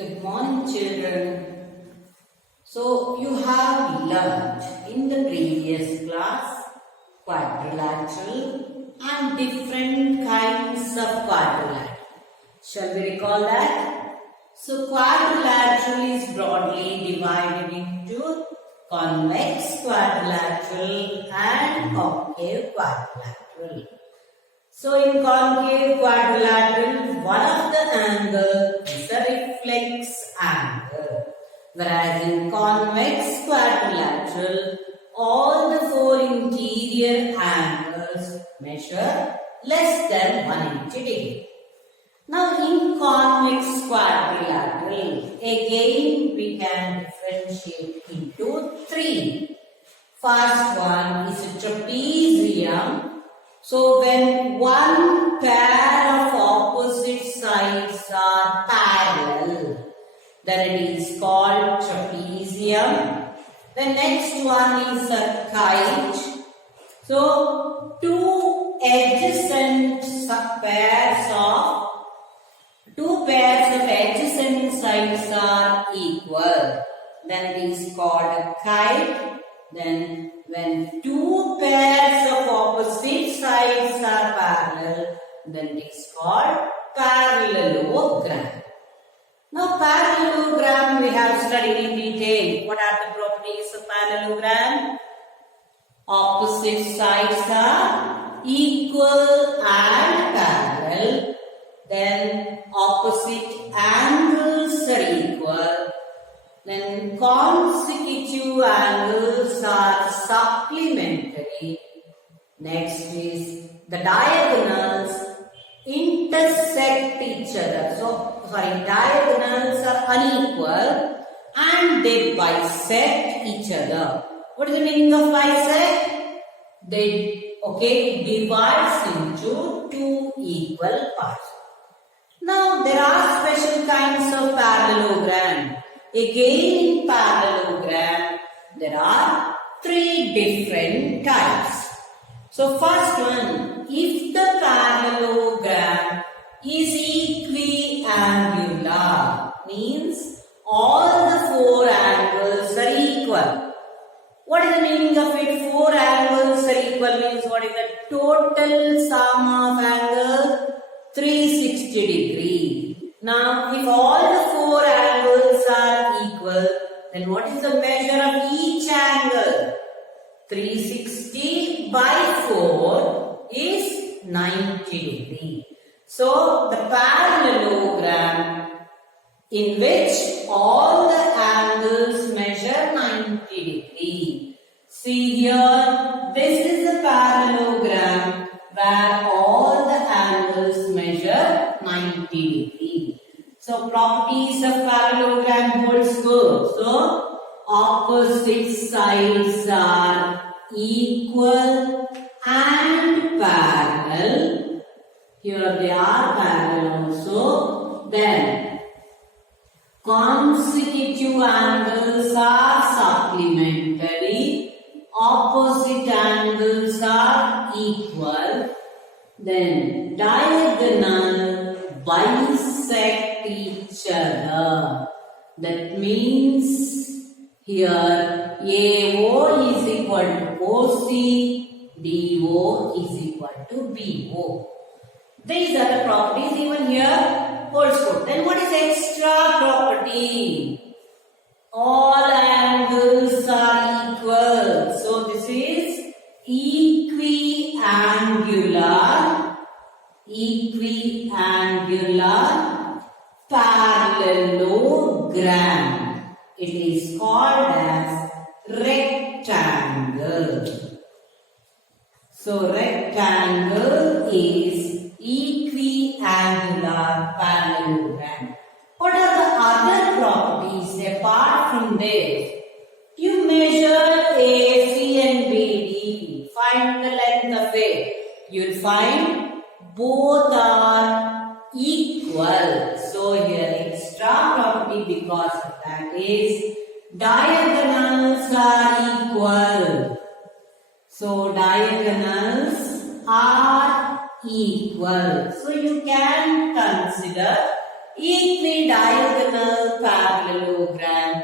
Good morning, children. So, you have learnt in the previous class quadrilateral and different kinds of quadrilateral. Shall we recall that? So, quadrilateral is broadly divided into convex quadrilateral and concave quadrilateral. So in concave quadrilateral, one of the angle is a reflex angle. Whereas in convex quadrilateral, all the four interior angles measure less than 180 degree. Now in convex quadrilateral, again we can differentiate into three. First one is a trapezium. So when one pair of opposite sides are parallel, then it is called trapezium. The next one is a kite. So two adjacent pairs of adjacent sides are equal. Then it is called a kite. Then when two pairs of opposite sides are parallel, then it is called parallelogram. Now parallelogram we have studied in detail. What are the properties of parallelogram? Opposite sides are equal and parallel. Then opposite angles are equal. Then consecutive angles are supplementary. Next is the diagonals intersect each other. Diagonals are unequal and they bisect each other. What is the meaning of bisect? It divides into two equal parts. Now there are special kinds of parallelogram. Again in parallelogram, there are three different types. So first one, if the parallelogram is equiangular, means all the four angles are equal. What is the meaning of it? Four angles are equal means what is the total sum of angles? 360 degree. Now, if all the four angles are equal, then what is the measure of each angle? 360 by 4 is 90 degree. So, the parallelogram in which all the angles measure 90 degree. See here, this is the parallelogram where all the angles measure 90 degree. So properties of parallelogram holds good. So opposite sides are equal and parallel. Here they are parallel also. Then consecutive angles are supplementary. Opposite angles are equal. Then diagonal bisect each other. That means here AO is equal to OC, DO is equal to BO. These are the properties even here holds good. Then what is extra property? All angles are equal. So this is equiangular parallelogram. It is called as rectangle. So rectangle is equiangular parallelogram. What are the other properties apart from this? You measure AC and BD. Find the length of it. You will find both are equal. So here extra property because of that is diagonals are equal. So diagonals are equal. So you can consider equidiagonal parallelogram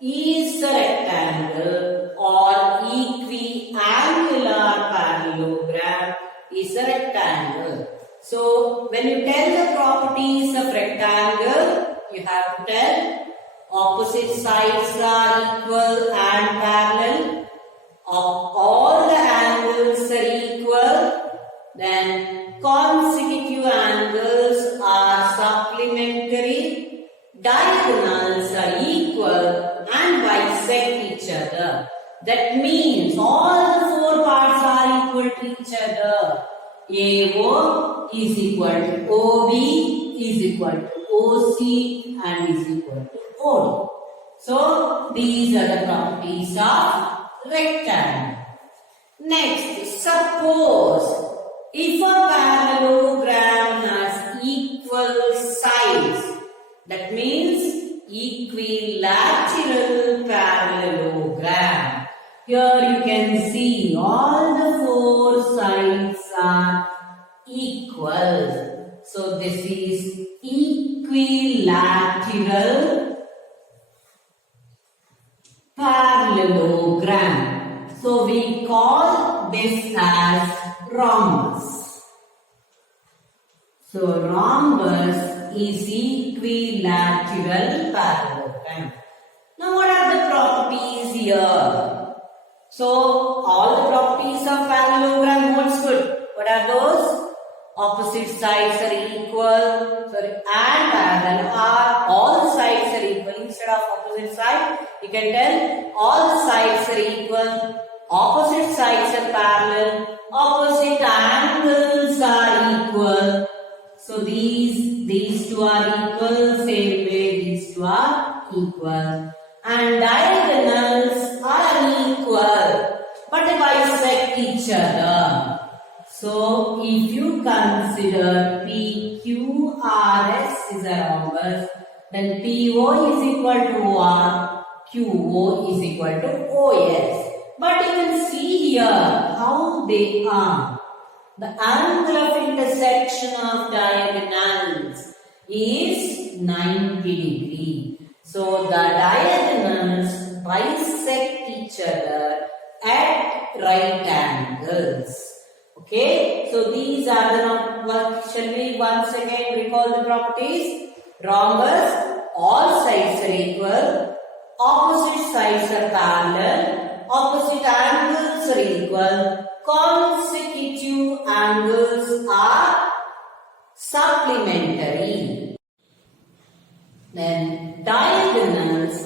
is a rectangle or equiangular parallelogram is a rectangle. So when you tell the properties of rectangle, you have to tell opposite sides are equal and parallel, all the angles are equal, then consecutive angles are supplementary, diagonals are equal and bisect each other. That means all the four parts are equal to each other. AO is equal to OB is equal to OC and is equal to OD. So these are the properties of rectangle. Next, suppose if a parallelogram has equal sides, that means equilateral parallelogram. Here you can see all the four sides are equal. So this is equilateral parallelogram. So we call this as rhombus. So rhombus is equilateral parallelogram. Now what are the properties here? So all the properties of parallelogram holds good. What are those? Opposite sides are equal, and parallel are all the sides are equal. Instead of opposite side, you can tell all the sides are equal, opposite sides are parallel, opposite angles are equal. So these two are equal, same way these two are equal. And diagonals are equal, but they bisect each other. So if you consider PQRS is a rhombus, then PO is equal to OR, QO is equal to OS. But you can see here how they are. The angle of intersection of diagonals is 90 degree. So the diagonals bisect each other at right angles. Okay, so these are the, shall we once again recall the properties? Rhombus, all sides are equal, opposite sides are parallel, opposite angles are equal, consecutive angles are supplementary. Then diagonals,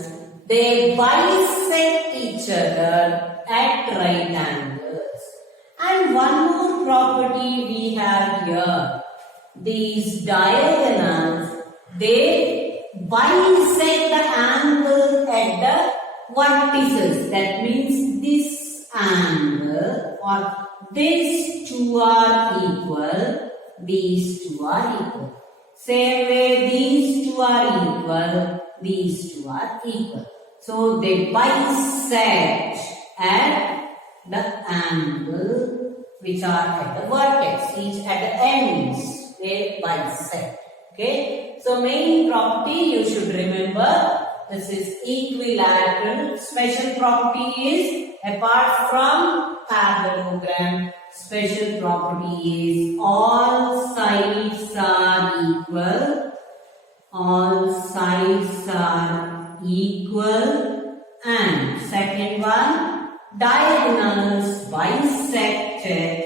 they bisect each other at right angles. And one more property we have here. These diagonals, they bisect the angle at the vertices. That means this angle or these two are equal, these two are equal. Same way these two are equal, these two are equal. So they bisect at the angle which are at the vertex, each at the ends, they bisect. Okay, so main property you should remember, this is equilateral. Special property is, apart from parallelogram, special property is all sides are equal, all sides are equal, and second one, diagonals bisected.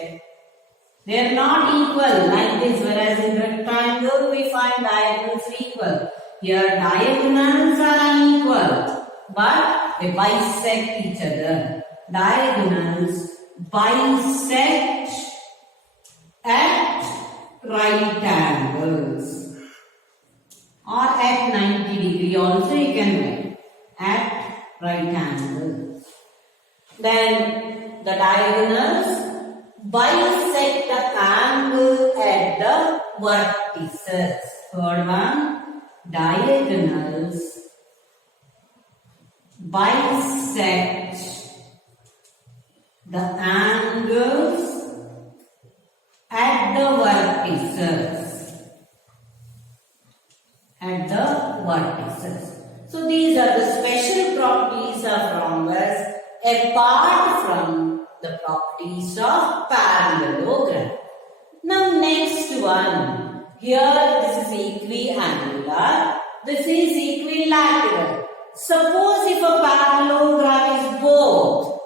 They are not equal like this, whereas in rectangle we find diagonals equal. Here diagonals are unequal, but they bisect each other. Diagonals bisect at right angles or at 90 degree also you can write, at right angles. Then the diagonals bisect the angle at the vertices. Third one, diagonals bisect the angles at the vertices. at the vertices. So these are the special properties of rhombus apart from the properties of parallelogram. Now next one, here this is equiangular, this is equilateral. Suppose if a parallelogram is both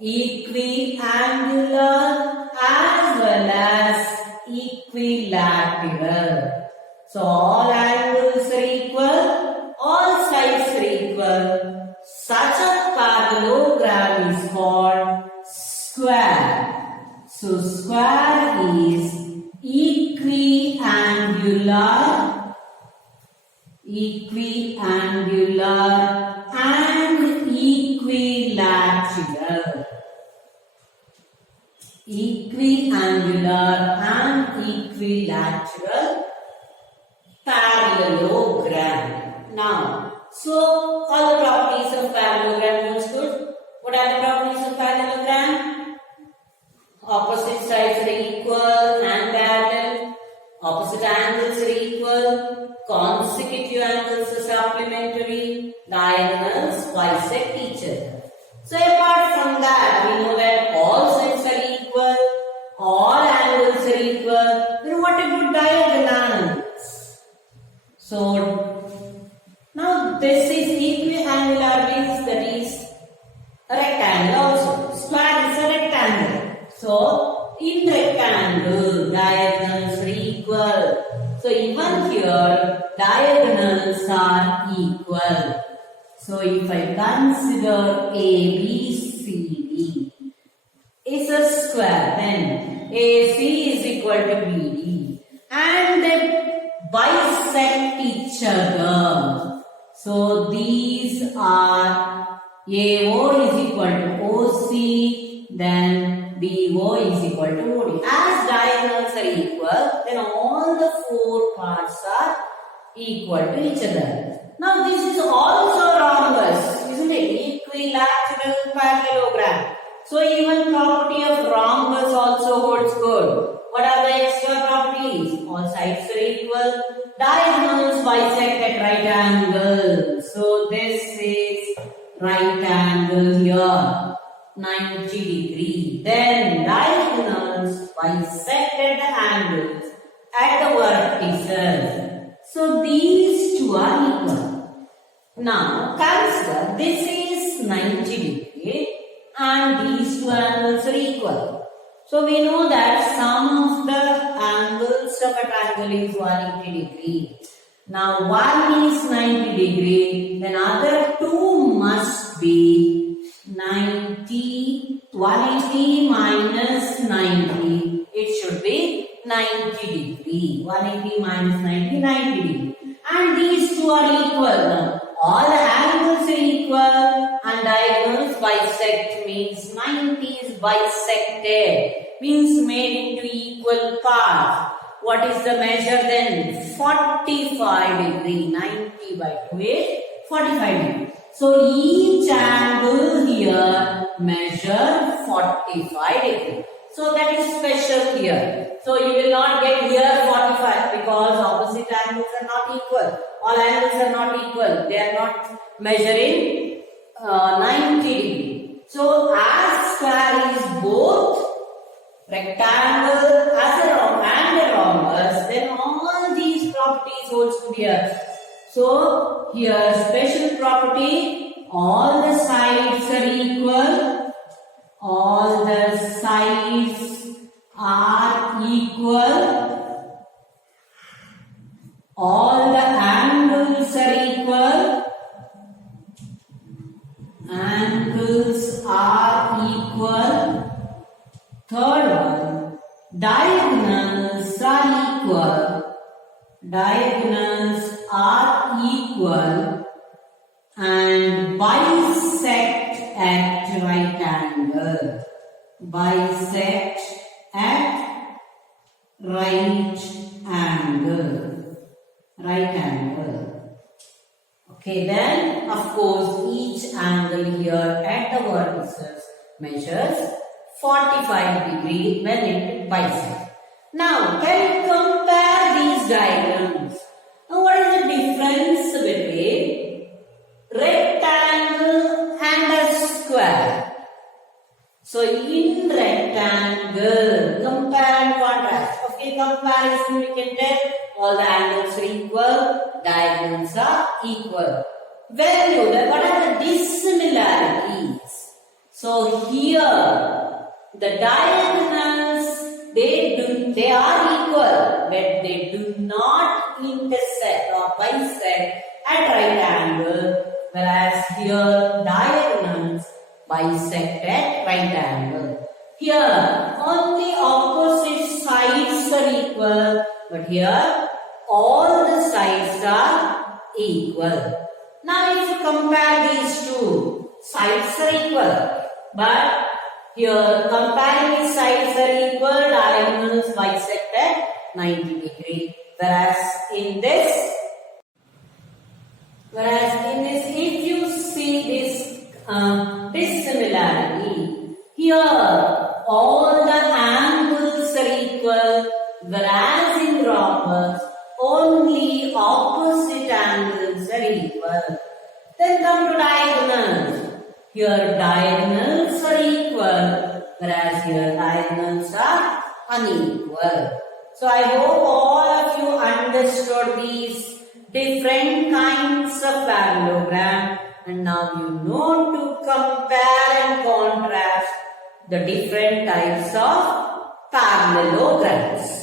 equiangular as well as equilateral. So all angles are equal, all sides are equal. Such a parallelogram is called square. So square is equiangular, and equilateral. Equiangular and equilateral parallelogram. Now, so all the properties of parallelogram looks good. What are the properties of parallelogram? Opposite sides are equal and parallel. Opposite angles are equal. Consecutive angles are supplementary. Diagonals bisect each other. So apart from that, we know that all sides are equal. All angles are equal. Then what about diagonals? So now this is equiangular, means that is a rectangle also. Square is a rectangle. So in rectangle, diagonals are equal. So even here, diagonals are equal. So if I consider ABCD is a square, then AC is equal to BD, and they bisect each other. So these are AO is equal to OC, then BO is equal to OD. As diagonals are equal, then all the four parts are equal to each other. Now this is also rhombus, isn't it? Equilateral parallelogram. So even property of rhombus also holds good. What are the extra properties? All sides are equal. Diagonals bisect at right angles. So this is right angle here, 90 degree. Then diagonals bisect at the angles at the vertices. So these two are equal. Now consider this is 90 degree and these two angles are equal. So we know that sum of the angles of a triangle is 180 degree. Now one is 90 degree, then other two must be 90, 180 minus 90. It should be 90 degree. 180 minus 90, 90 degree. And these two are equal now. All the angles are equal and diagonals bisect, means 90 is bisected, means made into equal parts. What is the measure then? 45 degree. 90 by 2 is 45 degree. So each angle here measure 45 degree. So that is special here. So you will not get here 45 because opposite angles are not equal. All angles are not equal. They are not measuring 90 degree. So as square is both rectangle as a and a rhombus, then all these properties holds good here. So here special property, all the sides are equal. All the sides are equal. All the angles are equal. Angles are equal. Third one, diagonals are equal. Diagonals are equal and bisect at right angle. Bisect at right angle. Right angle. Okay, then of course each angle here at the vertices measures 45 degree when it bisects. Now can you compare these diagrams? Now what is the difference equal, diagonals are equal. Very good. What are the dissimilarities? So here the diagonals they are equal, but they do not intersect or bisect at right angle, whereas here diagonals bisect at right angle. Here only opposite sides are equal, but here all the sides are equal. Now if you compare these two, sides are equal, but here comparing the sides are equal, diagonals bisect at 90 degree. Whereas in this, if you see this dissimilarity, here all the angles are equal, whereas in rhombus only opposite angles are equal. Then come to diagonals. Here diagonals are equal, whereas here diagonals are unequal. So I hope all of you understood these different kinds of parallelogram, and now you know to compare and contrast the different types of parallelograms.